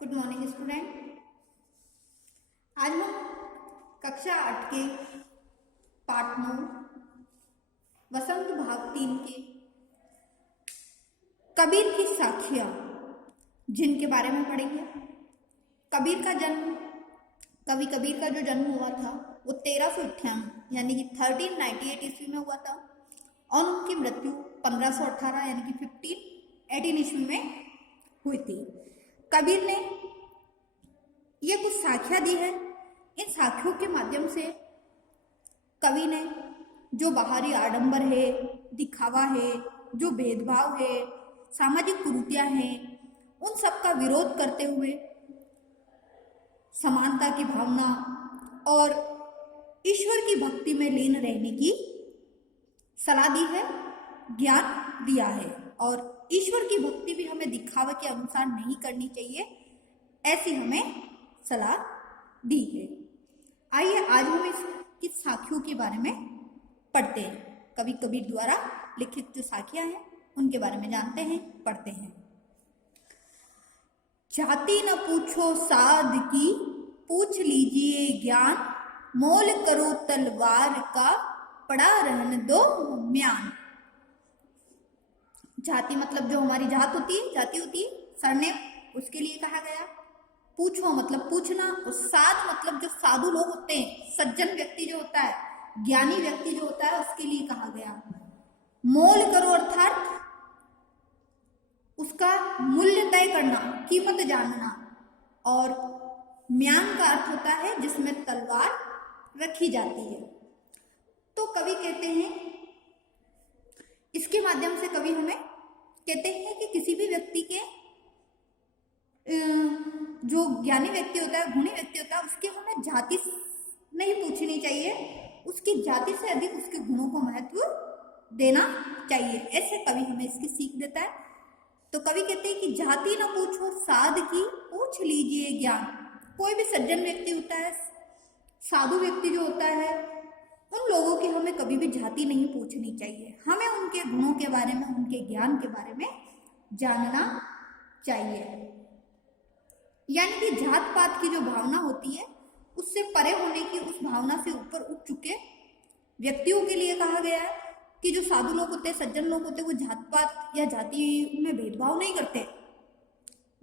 Good morning student. आज हम कक्षा 8 के पाठ 9 वसंत भाग 3 के कबीर की साखियां जिनके बारे में पढ़ेंगे। कबीर का जन्म कवि कबीर का जो जन्म हुआ था वो 1398 यानी कि 1398 ईस्वी में हुआ था और उनकी मृत्यु 1518 यानी कि 1518 ईस्वी में हुई थी। कबीर ने ये कुछ साखियां दी है। इन साखियों के माध्यम से कवि ने जो बाहरी आडंबर है, दिखावा है, जो भेदभाव है, सामाजिक कुरीतियां हैं, उन सब का विरोध करते हुए समानता की भावना और ईश्वर की भक्ति में लीन रहने की सलाह दी है, ज्ञान दिया है। और ईश्वर की भक्ति भी हमें दिखावे के अनुसार नहीं करनी चाहिए, ऐसी हमें सलाह दी है। आइए आज हम इसकी साखियों के बारे में पढ़ते हैं। कवि कबीर द्वारा लिखित जो साखियां हैं उनके बारे में जानते हैं, पढ़ते हैं। जाति न पूछो साध की, पूछ लीजिए ज्ञान, मोल करो तलवार का, पड़ा रहने दो म्यान। जाति मतलब जो हमारी जात होती है, जाति होती है, सरनेम, उसके लिए कहा गया। पूछो मतलब पूछना, और साध मतलब जो साधु लोग होते हैं, सज्जन व्यक्ति जो होता है, ज्ञानी व्यक्ति जो होता है, उसके लिए कहा गया। मोल करो अर्थात उसका मूल्य तय करना, कीमत जानना। और म्यान का अर्थ होता है जिसमें तलवार रखी जाती है। तो कवि कहते हैं, इसके माध्यम से कवि हमें कहते हैं कि किसी भी व्यक्ति के जो ज्ञानी व्यक्ति होता है, गुणी व्यक्ति होता है, उसके हमें जाति नहीं पूछनी चाहिए, उसकी जाति से अधिक उसके गुणों को महत्व देना चाहिए। ऐसे कवि हमें इसकी सीख देता है। तो कवि कहते हैं कि जाति न पूछो साध की, पूछ लीजिए ज्ञान। कोई भी सज्जन व्यक्ति होता है, साधु व्यक्ति जो होता है, उन लोगों की हमें कभी भी जाति नहीं पूछनी चाहिए। हमें उनके गुणों के बारे में, उनके ज्ञान के बारे में जानना चाहिए। यानी कि जात पात की जो भावना होती है उससे परे होने की, उस भावना से ऊपर उठ चुके व्यक्तियों के लिए कहा गया है कि जो साधु लोग होते हैं, सज्जन लोग होते हैं, वो जात पात या जाति में भेदभाव नहीं करते,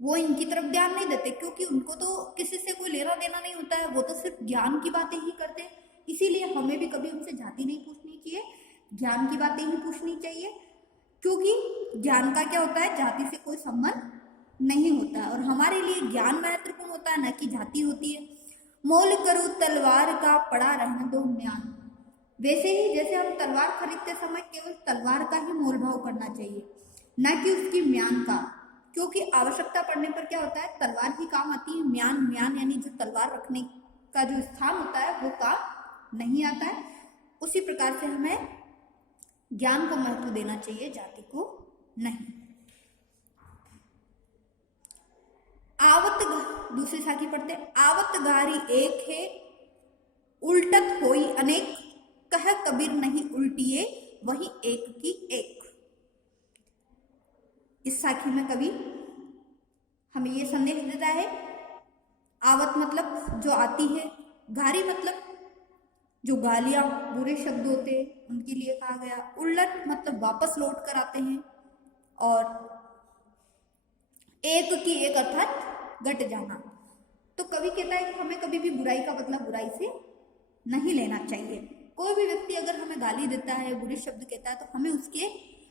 वो इनकी तरफ ध्यान नहीं देते, क्योंकि उनको तो किसी से कोई लेना देना नहीं होता है, वो तो सिर्फ ज्ञान की बातें ही करते हैं। इसीलिए हमें भी कभी उनसे जाति नहीं पूछनी चाहिए, ज्ञान की बातें ही पूछनी चाहिए, क्योंकि ज्ञान का क्या होता है, जाति से कोई संबंध नहीं होता है और हमारे लिए ज्ञान महत्वपूर्ण होता है, न कि जाति होती है। मोल करो तलवार का, पड़ा रहने दो म्यान। वैसे ही जैसे हम तलवार खरीदते समय केवल तलवार का ही मोल भाव करना चाहिए, न कि उसकी म्यान का, क्योंकि आवश्यकता पड़ने पर क्या होता है, तलवार ही काम आती है, म्यान यानी जो तलवार रखने का जो स्थान होता है वो काम नहीं आता है। उसी प्रकार से हमें ज्ञान को महत्व देना चाहिए, जाति को नहीं। आवत, दूसरी साखी पढ़ते, आवत गारी एक है, उल्टत होई अनेक, कह कबीर नहीं उल्टिए, वही एक की एक। इस साखी में कवि हमें ये संदेश देता है, आवत मतलब जो आती है, गारी मतलब जो गालियां, बुरे शब्द होते हैं, उनके लिए कहा गया। उल्लट मतलब वापस लौट कर आते हैं, और एक की एक अर्थात घट जाना। तो कवि कहता है कि हमें कभी भी बुराई का बदला बुराई से नहीं लेना चाहिए। कोई भी व्यक्ति अगर हमें गाली देता है, बुरे शब्द कहता है, तो हमें उसके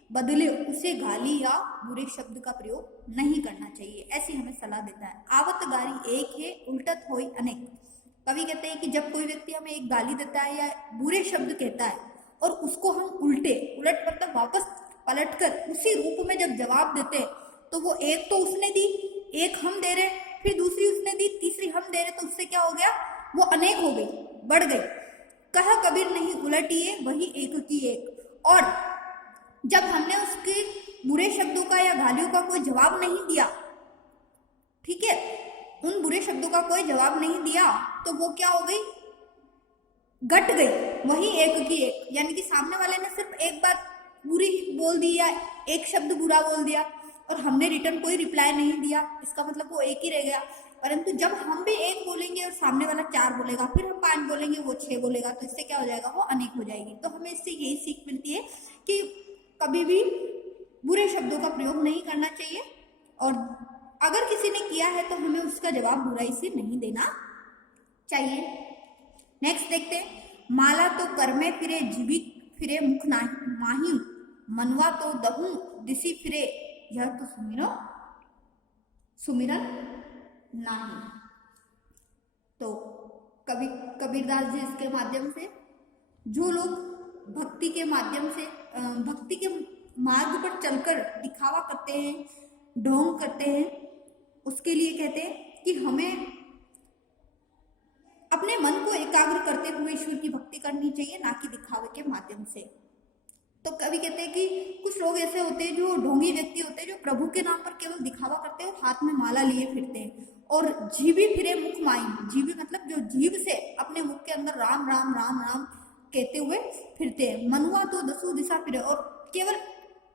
बदले उसे गाली या बुरे शब्द का प्रयोग नहीं करना चाहिए, ऐसी हमें सलाह देता है। आवत गारी एक है, उल्टत होई अनेक। कवि कहते हैं कि जब कोई व्यक्ति हमें एक गाली देता है या बुरे शब्द कहता है और उसको हम उलट मतलब वापस पलटकर उसी रूप में जब जवाब देते हैं, तो वो एक तो उसने दी, एक हम दे रहे, फिर दूसरी उसने दी, तीसरी हम दे रहे, तो उससे क्या हो गया, वो अनेक हो गई, बढ़ गई। कहा कबीर नहीं उलटिए, वही एक की एक। और जब हमने उसके बुरे शब्दों का या गालियों का कोई जवाब नहीं दिया, ठीक है, उन बुरे शब्दों का कोई जवाब नहीं दिया, तो वो क्या हो गई, घट गई, वही एक की एक। यानी कि सामने वाले ने सिर्फ एक बात बुरी बोल दी या एक शब्द बुरा बोल दिया, और हमने रिटर्न कोई रिप्लाई नहीं दिया, इसका मतलब वो एक ही रह गया। परंतु जब हम भी एक बोलेंगे और सामने वाला 4 बोलेगा, फिर हम 5 बोलेंगे, वो 6 बोलेगा, तो इससे क्या हो जाएगा, वो अनेक हो जाएगी। तो हमें इससे यही सीख मिलती है कि कभी भी बुरे शब्दों का प्रयोग नहीं करना चाहिए, और अगर किसी ने किया है तो हमें उसका जवाब बुराई से नहीं देना चाहिए। नेक्स्ट देखते हैं, माला तो कर में फिरे जीवित फिरे मुख माही, मनवा तो दहू दिसी फिरे यह तो सुमिरन नहीं। तो कबीरदास जी इसके माध्यम से, जो लोग भक्ति के माध्यम से भक्ति के मार्ग पर चलकर दिखावा करते हैं, ढोंग करते हैं, उसके लिए कहते हैं कि हमें अपने मन को एकाग्र करते हुए ईश्वर की भक्ति करनी चाहिए, ना कि दिखावे के माध्यम से। तो कभी कहते हैं कि कुछ लोग ऐसे होते हैं जो ढोंगी व्यक्ति होते हैं, जो प्रभु के नाम पर केवल दिखावा करते हैं और हाथ में माला लिए फिरते हैं, और जीवी फिरे मुख माई, जीवी मतलब जो जीव से अपने मुख के अंदर राम राम राम राम कहते हुए फिरते हैं। मनुआ तो दसों दिशा फिरे, और केवल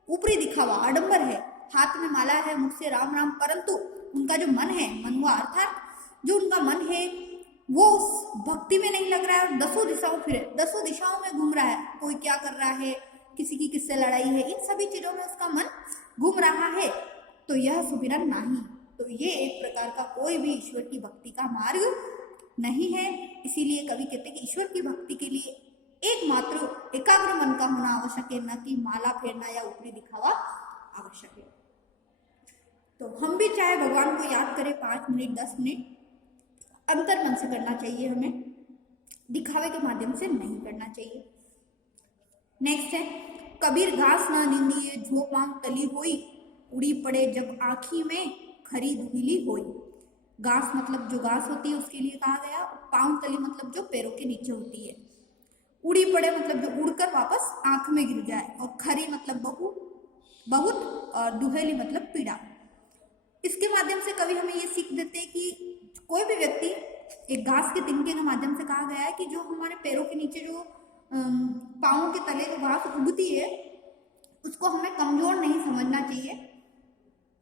ऊपरी दिखावा आडंबर है, हाथ में माला है, मुख से राम राम, परंतु उनका जो मन है, मनुआ अर्थात जो उनका मन है वो उस भक्ति में नहीं लग रहा है, और दसों दिशाओं फिरे, दसों दिशाओं में घूम रहा है, कोई क्या कर रहा है, किसी की किससे लड़ाई है, इन सभी चीजों में उसका मन घूम रहा है, तो यह सुमिरन नहीं। तो ये एक प्रकार का कोई भी ईश्वर की भक्ति का मार्ग नहीं है। इसीलिए कवि कहते हैं कि ईश्वर की भक्ति के लिए एकमात्र एकाग्र मन का होना आवश्यक है, न कि माला फेरना या ऊपरी दिखावा आवश्यक है। तो हम भी चाहे भगवान को याद करें 5 मिनट 10 मिनट, अंतर मन से करना चाहिए, हमें दिखावे के माध्यम से नहीं करना चाहिए। नेक्स्ट है, कबीर घास ना निंदिए जो पांव तली होई, उड़ी पड़े जब आँखी में खरी धुली होई। घास मतलब जो घास होती है उसके लिए कहा गया, पांव तली मतलब जो पैरों के नीचे होती है, उड़ी पड़े मतलब जो उड़कर वापस आंख में गिर जाए, और खरी मतलब बहुत, और दुहेली मतलब पीड़ा। इसके माध्यम से कवि हमें ये सीख देते हैं कि कोई भी व्यक्ति, एक घास के तिनके के माध्यम से कहा गया है कि जो हमारे पैरों के नीचे जो पाँव के तले जो घास उगती है, उसको हमें कमजोर नहीं समझना चाहिए।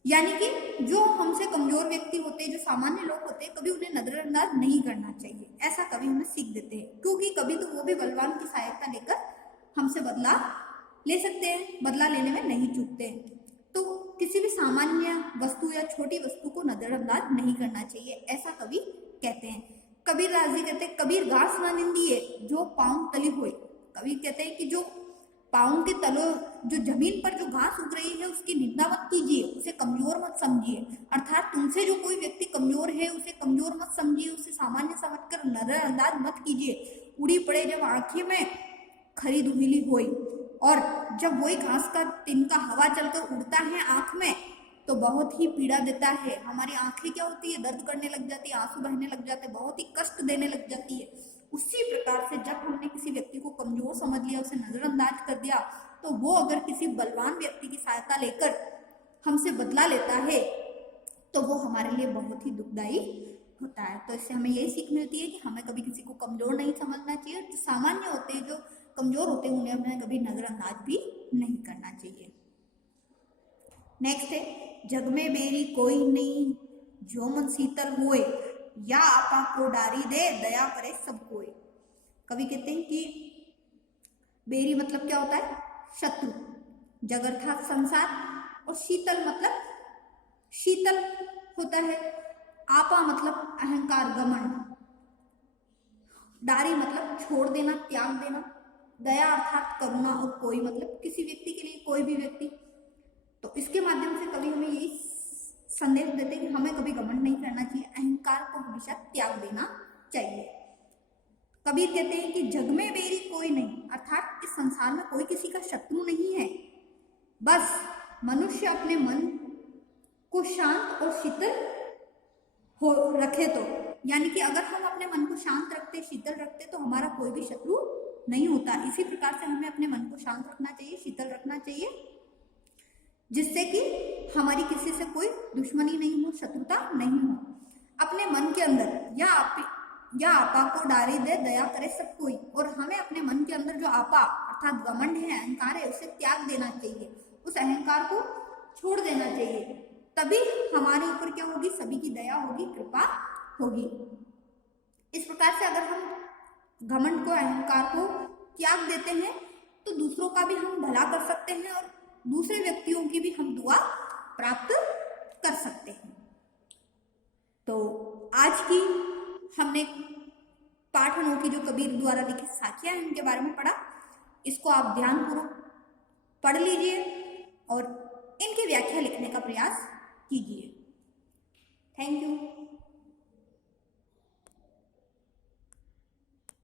यानी कि जो हमसे कमजोर व्यक्ति होते हैं, जो सामान्य लोग होते हैं, कभी उन्हें नजरअंदाज नहीं करना चाहिए, ऐसा कभी हमें सीख देते हैं। क्योंकि कभी तो वो भी बलवान की सहायता लेकर हमसे बदला ले सकते हैं, बदला लेने में नहीं चूकते हैं। तो किसी भी सामान्य वस्तु या छोटी वस्तु को नजरअंदाज नहीं करना चाहिए, ऐसा कवि कहते हैं। कबीरदास जी कहते हैं, कबीर घास ना निंदिए जो पाँव तली होए। कबीर कहते हैं कि जो पाँव के तलों, जो जमीन पर जो घास उग रही है, उसकी निंदा मत कीजिए, उसे कमजोर मत समझिए। अर्थात तुमसे जो कोई व्यक्ति कमजोर है, उसे कमजोर मत समझिए, उसे सामान्य समझकर नजरअंदाज मत कीजिए। उड़ी पड़े जब आंखें में खरी दुहिली होई, और जब वही घास का तिनका हवा चलकर उड़ता है आंख में, तो बहुत ही पीड़ा देता है। हमारी आंखें क्या होती है, दर्द करने लग जाती है, आंसू बहने लग जाते हैं, बहुत ही कष्ट देने लग जाती है। उसी प्रकार से जब हमने किसी व्यक्ति को कमजोर समझ लिया, उसे नजरअंदाज कर दिया, तो वो अगर किसी बलवान व्यक्ति की सहायता लेकर हमसे बदला लेता है, तो वो हमारे लिए बहुत ही दुखदायी होता है। तो इससे हमें यही सीख मिलती है कि हमें कभी किसी को कमजोर नहीं समझना चाहिए, जो सामान्य होते हैं, जो कमजोर होते हैं, उन्हें हमें कभी नजरअंदाज भी नहीं करना चाहिए। नेक्स्ट है, जग में मेरी कोई नहीं जो मन शीतल होए, या आपा को डारी दे दया करे सब कोई। कवि कहते हैं कि बेरी मतलब क्या होता है, शत्रु, जग अर्थात संसार, और शीतल मतलब शीतल होता है, आपा मतलब अहंकार घमंड, डारी मतलब छोड़ देना, त्याग देना, दया अर्थात करुणा, और कोई मतलब किसी व्यक्ति के लिए कोई भी व्यक्ति। तो इसके माध्यम से कवि हमें यही संदेश देते हैं कि हमें कभी घमंड नहीं करना चाहिए, अहंकार को हमेशा त्याग देना चाहिए। कबीर कहते हैं कि जग में मेरी कोई नहीं, अर्थात इस संसार में कोई किसी का शत्रु नहीं है, बस मनुष्य अपने मन को शांत और शीतल हो रखे तो। यानी कि अगर हम अपने मन को शांत रखते, शीतल रखते, तो हमारा कोई भी शत्रु नहीं होता। इसी प्रकार से हमें अपने मन को शांत रखना चाहिए, शीतल रखना चाहिए, जिससे कि हमारी किसी से कोई दुश्मनी नहीं हो, शत्रुता नहीं हो। अपने मन के अंदर या आपा को डारी दे दया करे सब कोई, और हमें अपने मन के अंदर जो आपा अर्थात घमंड है, अहंकार है, उसे त्याग देना चाहिए। उस अहंकार को छोड़ देना चाहिए, तभी हमारे ऊपर क्या होगी, सभी की दया होगी, कृपा होगी। इस प्रकार से अगर हम घमंड को, अहंकार को त्याग देते हैं तो दूसरों का भी हम भला कर सकते हैं और दूसरे व्यक्तियों की भी हम दुआ प्राप्त कर सकते हैं। तो आज की हमने पाठ अनोखी जो कबीर द्वारा लिखित साखियां हैं इनके बारे में पढ़ा। इसको आप ध्यानपूर्वक पढ़ लीजिए और इनकी व्याख्या लिखने का प्रयास कीजिए। Thank you.